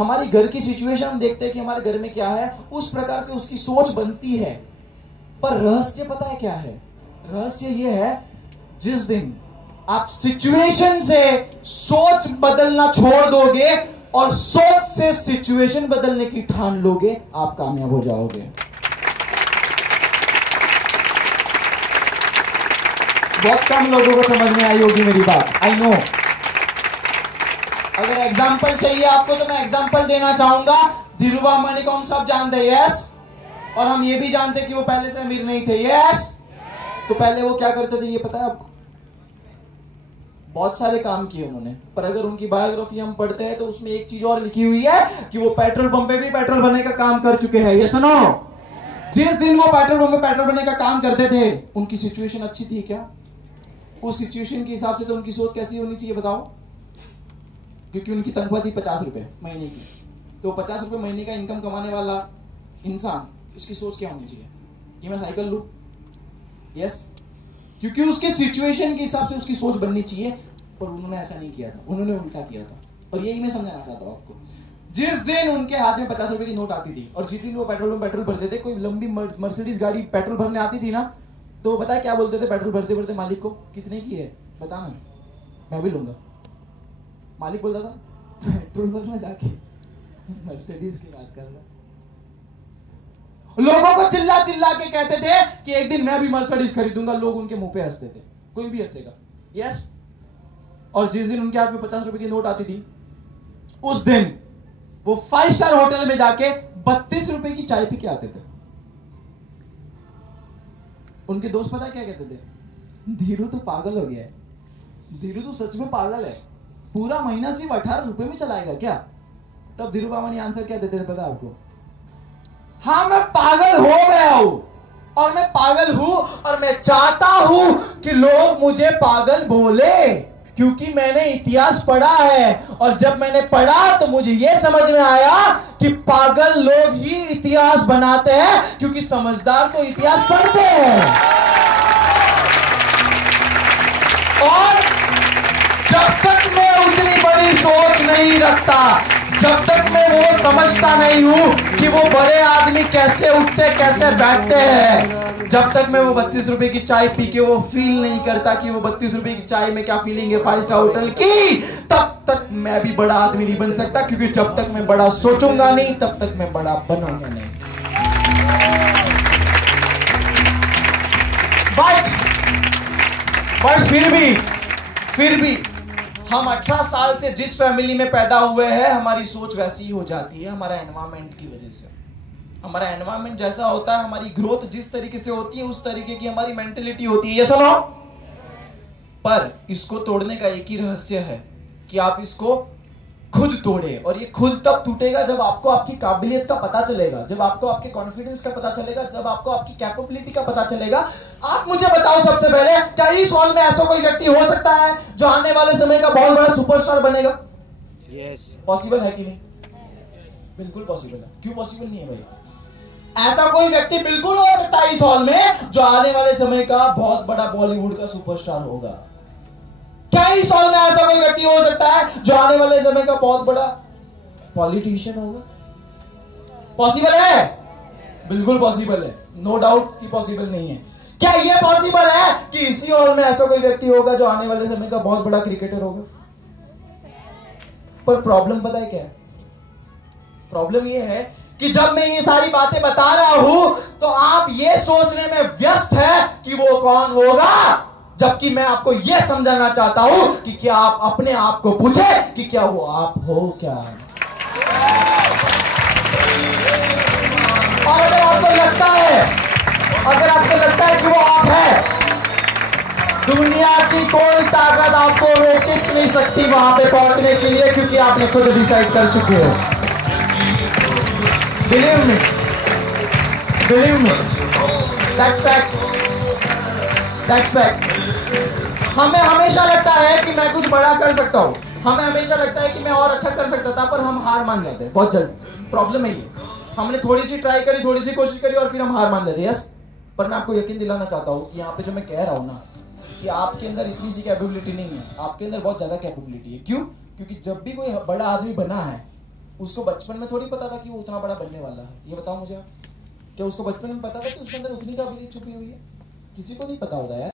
हमारी घर की सिचुएशन हम देखते हैं कि हमारे घर में क्या है, उस प्रकार से उसकी सोच बनती है। पर रहस्य पता है क्या है? रहस्य ये है, जिस दिन आप सिचुएशन से सोच बदलना छोड़ दोगे और सोच से सिचुएशन बदलने की ठान लोगे, आप कामयाब हो जाओगे। बहुत कम लोगों को समझ में आई होगी मेरी बात, आई नो। अगर एग्जाम्पल चाहिए आपको तो मैं एग्जाम्पल देना चाहूंगा। धीरूभाई अंबानी को हम सब जानते हैं, यस। और हम ये भी जानते हैं कि वो पहले से अमीर नहीं थे, यस। तो पहले वो क्या करते थे ये पता है आपको? बहुत सारे काम किए उन्होंने, पर अगर उनकी बायोग्राफी हम पढ़ते हैं तो उसमें एक चीज और लिखी हुई है कि वो पेट्रोल पंप पे भी पेट्रोल भरने का काम कर चुके हैं, ये सुनो। जिस दिन वो पेट्रोल पंप पे पेट्रोल भरने का काम करते थे, उनकी सिचुएशन अच्छी थी क्या? उस सिचुएशन के हिसाब से तो उनकी सोच कैसी होनी चाहिए बताओ? क्योंकि उनकी तनख्वाह थी 50 रुपए महीने की, तो 50 रुपए महीने का इनकम कमाने वाला इंसान, उसकी सोच क्या होनी चाहिए कि मैं साइकिल लूं, यस। क्योंकि उसके सिचुएशन के हिसाब से उसकी सोच बननी चाहिए, पर उन्होंने ऐसा नहीं किया था, उन्होंने उल्टा किया था। और यही मैं समझाना चाहता हूं आपको। जिस दिन उनके हाथ में 50 रुपए की नोट आती थी और जिस दिन वो पेट्रोल भरते थे, कोई लंबी मर्सिडीज गाड़ी पेट्रोल भरने आती थी ना, तो पता है क्या बोलते थे पेट्रोल भरते भरते मालिक को? कितने की है बता ना, मैं भी लूंगा। मालिक बोलता था पेट्रोल भरना जाके मर्सिडीज की बात कर रहा। लोगों को चिल्ला चिल्ला के कहते थे कि एक दिन मैं भी मर्सिडीज खरीदूंगा, लोग उनके मुंह पे हंसते थे, कोई भी हंसेगा, यस। और जिस दिन उनके हाथ में 50 रुपए की नोट आती थी, उस दिन वो 5 स्टार होटल में जाके 32 रुपए की चाय पी के आते थे। उनके दोस्त पता क्या कहते थे? धीरू तो पागल हो गया है, धीरू तो सच में पागल है, पूरा महीना सिर्फ 18 रुपए में चलाएगा क्या? तब धीरूभाई अंबानी आंसर क्या देते थे पता है आपको? हाँ मैं पागल हो गया हूं, और मैं पागल हूं और मैं चाहता हूं कि लोग मुझे पागल बोले, क्योंकि मैंने इतिहास पढ़ा है। और जब मैंने पढ़ा तो मुझे यह समझ में आया कि पागल लोग ही इतिहास बनाते हैं, क्योंकि समझदार तो इतिहास पढ़ते हैं। और जब तक मैं उतनी बड़ी सोच नहीं रखता, जब तक मैं वो समझता नहीं हूं कि वो बड़े आदमी कैसे उठते कैसे बैठते हैं, जब तक मैं वो 32 रुपए की चाय पी के वो फील नहीं करता कि वो 32 रुपए की चाय में क्या फीलिंग है 5 स्टार होटल की, तब तक मैं भी बड़ा आदमी नहीं बन सकता। क्योंकि जब तक मैं बड़ा सोचूंगा नहीं, तब तक मैं बड़ा बनूंगा नहीं। बट फिर भी हम 18 साल से जिस फैमिली में पैदा हुए हैं, हमारी सोच वैसी ही हो जाती है हमारा एनवायरमेंट की वजह से। हमारा एनवायरमेंट जैसा होता है, हमारी ग्रोथ जिस तरीके से होती है, उस तरीके की हमारी मेंटेलिटी होती है, ये सुनो। पर इसको तोड़ने का एक ही रहस्य है कि आप इसको खुद तोड़े। और ये खुद तब टूटेगा जब आपको आपकी काबिलियत का पता चलेगा, जब आपको आपके कॉन्फिडेंस का पता चलेगा, जब आपको आपकी कैपेबिलिटी का पता चलेगा। आप मुझे बताओ सबसे पहले, क्या इस हॉल में ऐसा कोई व्यक्ति हो सकता है जो आने वाले समय का बहुत बड़ा सुपरस्टार बनेगा? यस। पॉसिबल है कि नहीं? बिल्कुल पॉसिबल है। क्यों पॉसिबल नहीं है भाई? ऐसा कोई व्यक्ति बिल्कुल हो सकता है इस हॉल में जो आने वाले समय का बहुत बड़ा बॉलीवुड का सुपरस्टार होगा। क्या इस हॉल में ऐसा कोई व्यक्ति हो सकता है जो आने वाले समय का बहुत बड़ा पॉलिटिशियन होगा? पॉसिबल है, बिल्कुल पॉसिबल है, नो डाउट कि पॉसिबल नहीं है। क्या यह पॉसिबल है कि इसी हॉल में ऐसा कोई व्यक्ति होगा जो आने वाले समय का बहुत बड़ा क्रिकेटर होगा? पर प्रॉब्लम पता है क्या है? प्रॉब्लम यह है कि जब मैं ये सारी बातें बता रहा हूं तो आप ये सोचने में व्यस्त है कि वो कौन होगा, जबकि मैं आपको यह समझाना चाहता हूं कि क्या आप अपने आप को पूछे कि क्या वो आप हो क्या। और अगर आपको लगता है कि वो आप है, दुनिया की कोई ताकत आपको रोक नहीं सकती वहां पे पहुंचने के लिए, क्योंकि आपने खुद डिसाइड कर चुके हो। Believe me, that's fact. हमें हमेशा लगता है कि मैं कुछ बड़ा कर सकता हूं, हमें हमेशा लगता है कि मैं और अच्छा कर सकता था, पर हम हार मान लेते हैं बहुत जल्द। प्रॉब्लम है ये, हमने थोड़ी सी ट्राई करी, थोड़ी सी कोशिश करी और फिर हम हार मान लेते हैं। यस, पर मैं आपको यकीन दिलाना चाहता हूं कि यहाँ पे जो मैं कह रहा हूं ना, कि आपके अंदर इतनी सी कैपेबिलिटी नहीं है, आपके अंदर बहुत ज्यादा कैपेबिलिटी है। क्यों? क्योंकि जब भी कोई बड़ा आदमी बना है उसको बचपन में थोड़ी पता था कि वो उतना बड़ा बनने वाला है? ये बताओ मुझे आप, क्या उसको बचपन में पता था कि उसके अंदर उतनी काबिलियत छुपी हुई है? किसी को नहीं पता होता यार।